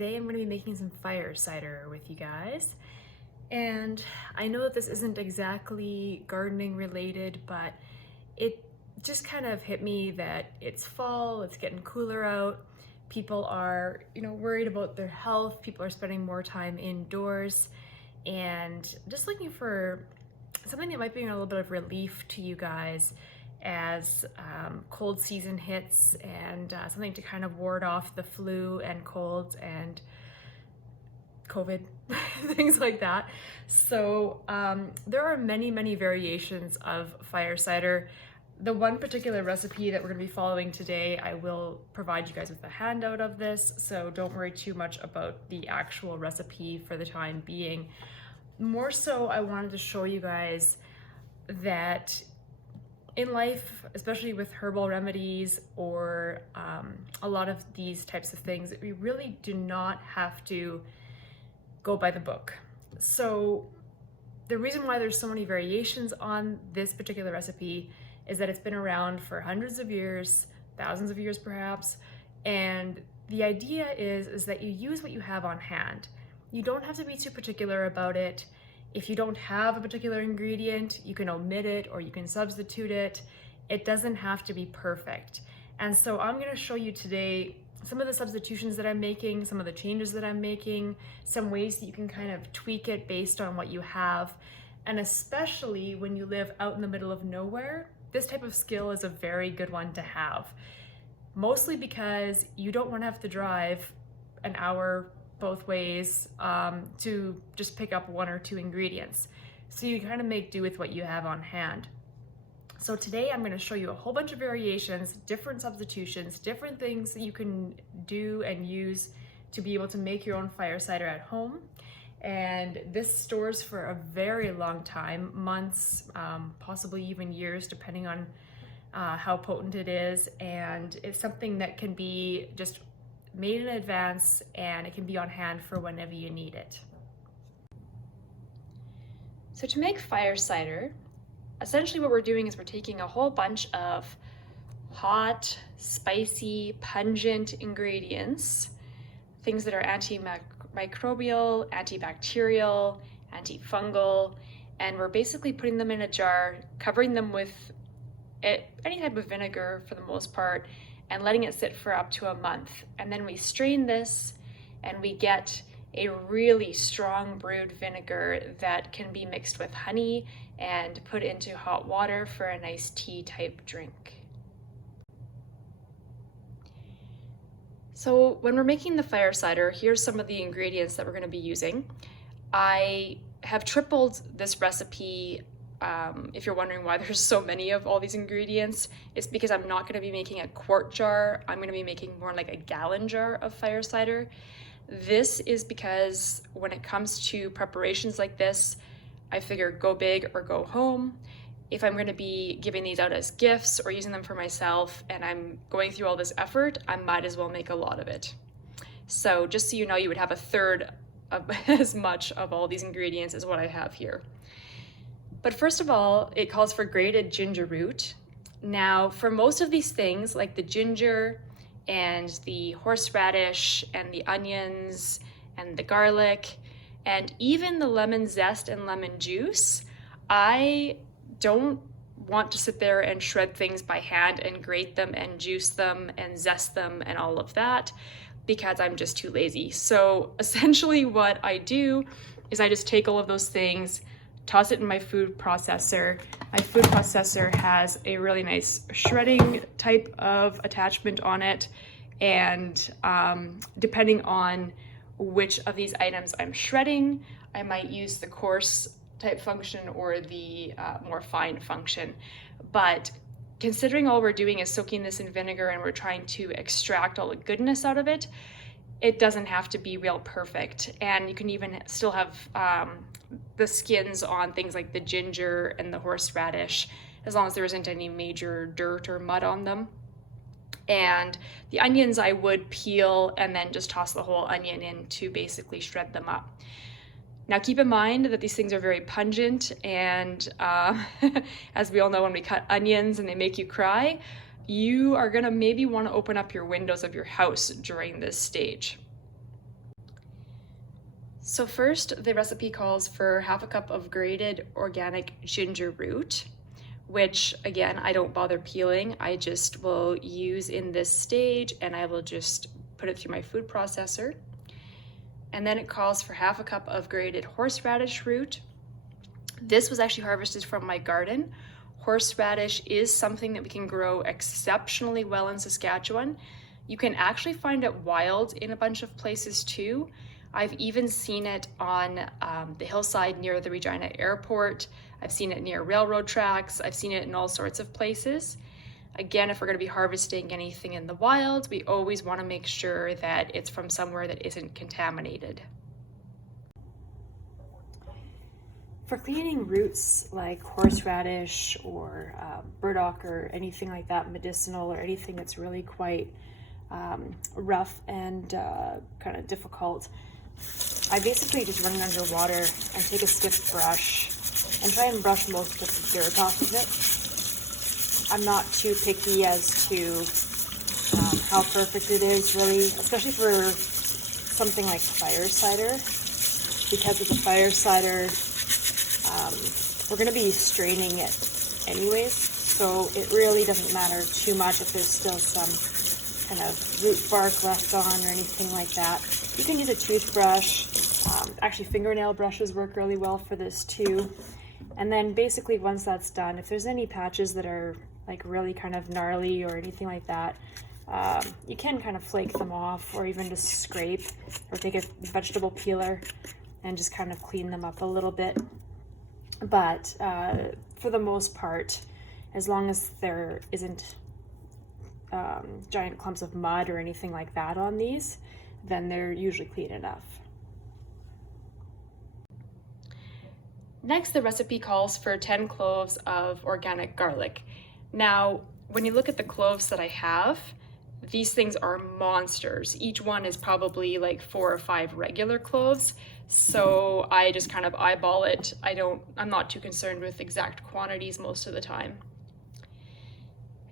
Today I'm going to be making some fire cider with you guys. And I know that this isn't exactly gardening related, but it just kind of hit me that it's fall, it's getting cooler out. People are, worried about their health. People are spending more time indoors and just looking for something that might be a little bit of relief to you guys as cold season hits, and something to kind of ward off the flu and colds and COVID, things like that. So there are many variations of fire cider. The one particular recipe that we're going to be following today, I will provide you guys with a handout of this, so don't worry too much about the actual recipe for the time being. More so, I wanted to show you guys that in life, especially with herbal remedies or a lot of these types of things, we really do not have to go by the book. So the reason why there's so many variations on this particular recipe is that it's been around for hundreds of years, thousands of years perhaps, and the idea is that you use what you have on hand. You don't have to be too particular about it. If you don't have a particular ingredient, you can omit it or you can substitute it. It doesn't have to be perfect. And so I'm going to show you today some of the substitutions that I'm making, some of the changes that I'm making, some ways that you can kind of tweak it based on what you have. And especially when you live out in the middle of nowhere, this type of skill is a very good one to have. Mostly because you don't want to have to drive an hour both ways to just pick up one or two ingredients. So you kind of make do with what you have on hand. So today I'm going to show you a whole bunch of variations, different substitutions, different things that you can do and use to be able to make your own fire cider at home. And this stores for a very long time, months, possibly even years, depending on how potent it is. And it's something that can be just made in advance, and it can be on hand for whenever you need it. So to make fire cider, essentially what we're doing is we're taking a whole bunch of hot, spicy, pungent ingredients, things that are antimicrobial, antibacterial, antifungal, and we're basically putting them in a jar, covering them with any type of vinegar for the most part, and letting it sit for up to a month. And then we strain this and we get a really strong brewed vinegar that can be mixed with honey and put into hot water for a nice tea type drink. So when we're making the fire cider, here's some of the ingredients that we're going to be using. I have tripled this recipe. If you're wondering why there's so many of all these ingredients, it's because I'm not going to be making a quart jar. I'm going to be making more like a gallon jar of fire cider. This is because when it comes to preparations like this, I figure go big or go home. If I'm going to be giving these out as gifts or using them for myself and I'm going through all this effort, I might as well make a lot of it. So just so you know, you would have a third of as much of all these ingredients as what I have here. But first of all, it calls for grated ginger root. Now, for most of these things, like the ginger and the horseradish and the onions and the garlic and even the lemon zest and lemon juice, I don't want to sit there and shred things by hand and grate them and juice them and zest them and all of that because I'm just too lazy. So essentially what I do is I just take all of those things, toss it in my food processor. My food processor has a really nice shredding type of attachment on it. And depending on which of these items I'm shredding, I might use the coarse type function or the more fine function. But considering all we're doing is soaking this in vinegar and we're trying to extract all the goodness out of it, it doesn't have to be real perfect. And you can even still have the skins on things like the ginger and the horseradish, as long as there isn't any major dirt or mud on them. And the onions I would peel and then just toss the whole onion in to basically shred them up. Now keep in mind that these things are very pungent, and as we all know, when we cut onions and they make you cry, you are gonna maybe want to open up your windows of your house during this stage. So first, the recipe calls for half a cup of grated organic ginger root, which again, I don't bother peeling. I just will use in this stage and I will just put it through my food processor. And then it calls for half a cup of grated horseradish root. This was actually harvested from my garden. Horseradish is something that we can grow exceptionally well in Saskatchewan. You can actually find it wild in a bunch of places too. I've even seen it on the hillside near the Regina Airport. I've seen it near railroad tracks. I've seen it in all sorts of places. Again, if we're going to be harvesting anything in the wild, we always want to make sure that it's from somewhere that isn't contaminated. For cleaning roots like horseradish or burdock or anything like that, medicinal, or anything that's really quite rough and kind of difficult, I basically just run it under water and take a stiff brush and try and brush most of the dirt off of it. I'm not too picky as to how perfect it is, really, especially for something like fire cider, because with the fire cider, we're going to be straining it anyways, so it really doesn't matter too much if there's still some kind of root bark left on or anything like that. You can use a toothbrush. Actually, fingernail brushes work really well for this too. And then basically once that's done, if there's any patches that are like really kind of gnarly or anything like that, you can kind of flake them off, or even just scrape or take a vegetable peeler and just kind of clean them up a little bit. But for the most part, as long as there isn't giant clumps of mud or anything like that on these, then they're usually clean enough. Next, the recipe calls for 10 cloves of organic garlic. Now, when you look at the cloves that I have, these things are monsters. Each one is probably like 4 or 5 regular cloves. So I just kind of eyeball it. I'm not too concerned with exact quantities most of the time.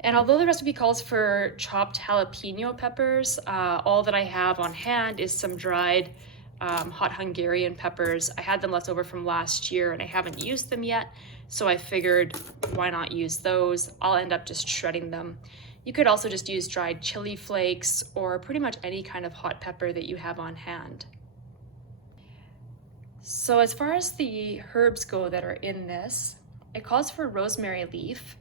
And although the recipe calls for chopped jalapeno peppers, all that I have on hand is some dried hot Hungarian peppers. I had them left over from last year and I haven't used them yet, so I figured why not use those. I'll end up just shredding them. You could also just use dried chili flakes or pretty much any kind of hot pepper that you have on hand. So as far as the herbs go that are in this, it calls for rosemary leaf,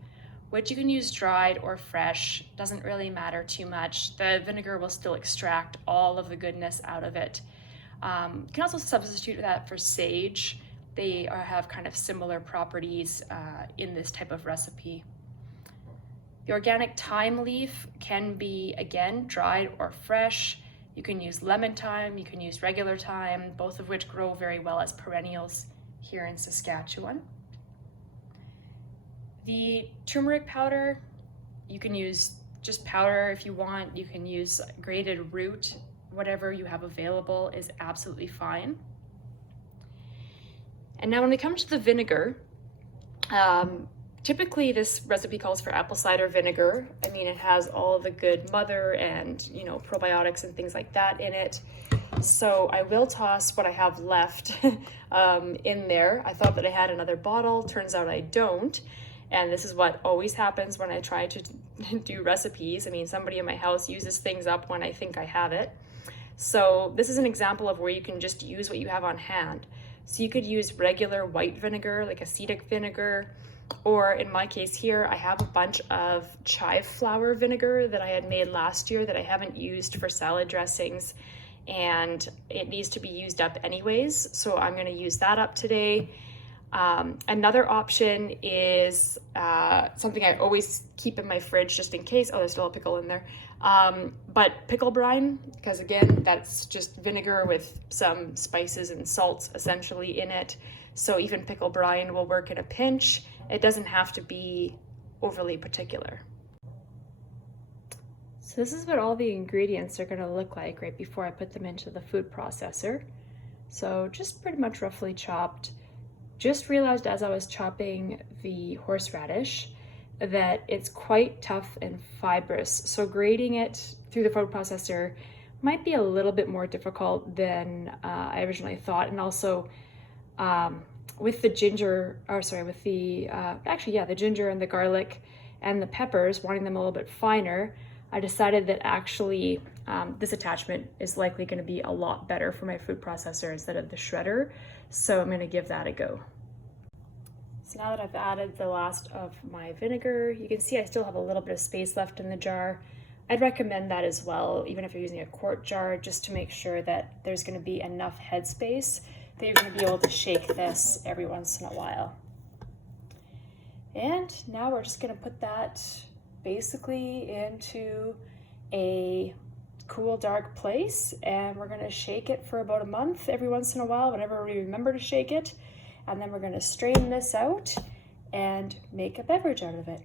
which you can use dried or fresh, doesn't really matter too much. The vinegar will still extract all of the goodness out of it. You can also substitute that for sage. They have kind of similar properties in this type of recipe. The organic thyme leaf can be, again, dried or fresh. You can use lemon thyme, you can use regular thyme, both of which grow very well as perennials here in Saskatchewan. The turmeric powder, you can use just powder if you want. You can use grated root. Whatever you have available is absolutely fine. And now when we come to the vinegar, typically this recipe calls for apple cider vinegar. I mean, it has all the good mother and, probiotics and things like that in it. So I will toss what I have left in there. I thought that I had another bottle, turns out I don't. And this is what always happens when I try to do recipes. I mean, somebody in my house uses things up when I think I have it. So this is an example of where you can just use what you have on hand. So you could use regular white vinegar, like acetic vinegar, or in my case here, I have a bunch of chive flower vinegar that I had made last year that I haven't used for salad dressings, and it needs to be used up anyways. So I'm gonna use that up today. Another option is something I always keep in my fridge just in case. Oh, there's still a pickle in there. But pickle brine, because again, that's just vinegar with some spices and salts essentially in it. So even pickle brine will work in a pinch. It doesn't have to be overly particular. So this is what all the ingredients are going to look like right before I put them into the food processor. So just pretty much roughly chopped. Just realized as I was chopping the horseradish that it's quite tough and fibrous. So grating it through the food processor might be a little bit more difficult than I originally thought. And also with the ginger, or sorry, with the, actually, yeah, the ginger and the garlic and the peppers, wanting them a little bit finer, I decided that actually this attachment is likely going to be a lot better for my food processor instead of the shredder. So I'm going to give that a go. So now that I've added the last of my vinegar, you can see I still have a little bit of space left in the jar. I'd recommend that as well, even if you're using a quart jar, just to make sure that there's going to be enough headspace that you're going to be able to shake this every once in a while. And now we're just going to put that basically into a cool, dark place, and we're going to shake it for about a month every once in a while, whenever we remember to shake it. And then we're going to strain this out and make a beverage out of it.